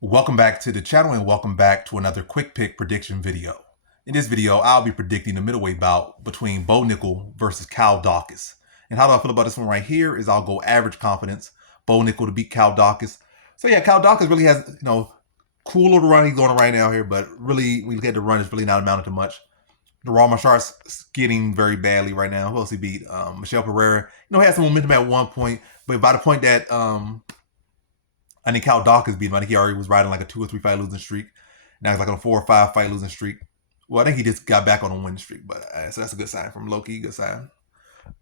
Welcome back to the channel and welcome back to another quick pick prediction video. In this video, I'll be predicting the middleweight bout between Bo Nickal versus Cal Daukaus. And how do I feel about this one right here is I'll go average confidence, Bo Nickal to beat Cal Daukaus. So yeah, Cal Daukaus really has, cool little run he's going on right now here, but really, when you look at the run, it's really not amounting to much. The raw martial arts getting very badly right now. Who else he beat? Michelle Pereira. He had some momentum at one point, but by the point that I think Cal Daukaus beat him. I think he already was riding like a 2 or 3 fight losing streak. Now he's like on a 4 or 5 fight losing streak. Well, I think he just got back on a winning streak, but so that's a good sign from Loki. Good sign.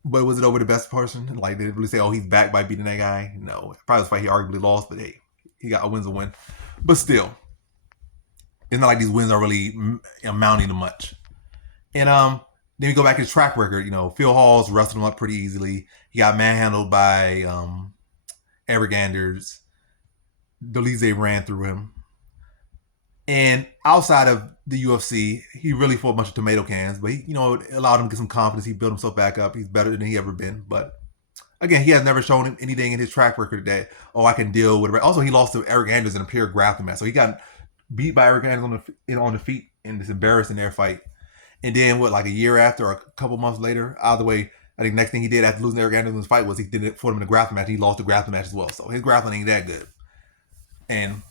But was it over the best person? Like, did it really say, "Oh, he's back by beating that guy"? No, probably was a fight he arguably lost, but hey, he got a win's a win. But still, it's not like these wins are really amounting to much. And then we go back to his track record. Phil Hall's wrestled him up pretty easily. He got manhandled by Eric Anders. Delize ran through him. And outside of the UFC, he really fought a bunch of tomato cans, but he, it allowed him to get some confidence. He built himself back up. He's better than he ever been. But again, he has never shown anything in his track record that, I can deal with it. Also, he lost to Eric Anders in a pure grappling match. So he got beat by Eric Anders on the feet in this embarrassing air fight. And then like a year after or a couple months later, out of the way, I think next thing he did after losing Eric Anders in his fight was he did it for him in a grappling match. He lost the grappling match as well. So his grappling ain't that good. And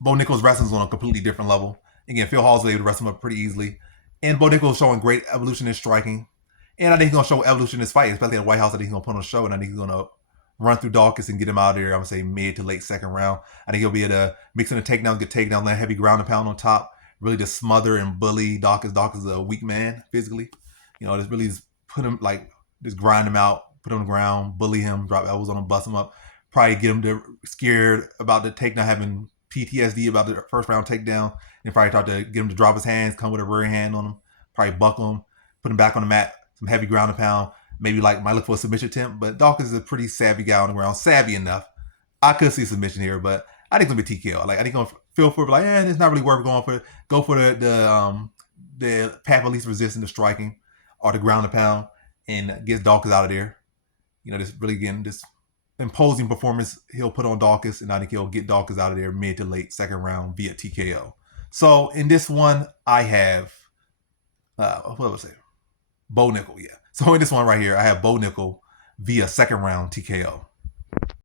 Bo Nickal's wrestling's on a completely different level. Again, Phil Hall's able to wrestle him up pretty easily. And Bo Nickal's showing great evolution in striking. And I think he's going to show evolution in this fight, especially at the White House. I think he's going to put on a show, and I think he's going to run through Daukaus and get him out of there, I'm going to say mid to late second round. I think he'll be able to mix in the takedowns, get takedowns, land heavy ground and pound on top, really just smother and bully Daukaus. Daukaus is a weak man physically. Just really just put him, just grind him out, put him on the ground, bully him, drop elbows on him, bust him up. Probably get him to scared about the takedown, having PTSD about the first round takedown, and probably try to get him to drop his hands, come with a rear hand on him, probably buckle him, put him back on the mat, some heavy ground and pound, maybe might look for a submission attempt. But Daukaus is a pretty savvy guy on the ground, savvy enough. I could see a submission here, but I think it's gonna be TKO. I think I'm gonna feel for it, it's not really worth going for it. Go for the path of least resistance to striking or the ground and pound and get Daukaus out of there. Just really again just imposing performance he'll put on Daukaus, and I think he'll get Daukaus out of there mid to late second round via TKO. So in this one, I have what was it? Bo Nickal, yeah. So in this one right here, I have Bo Nickal via second round TKO.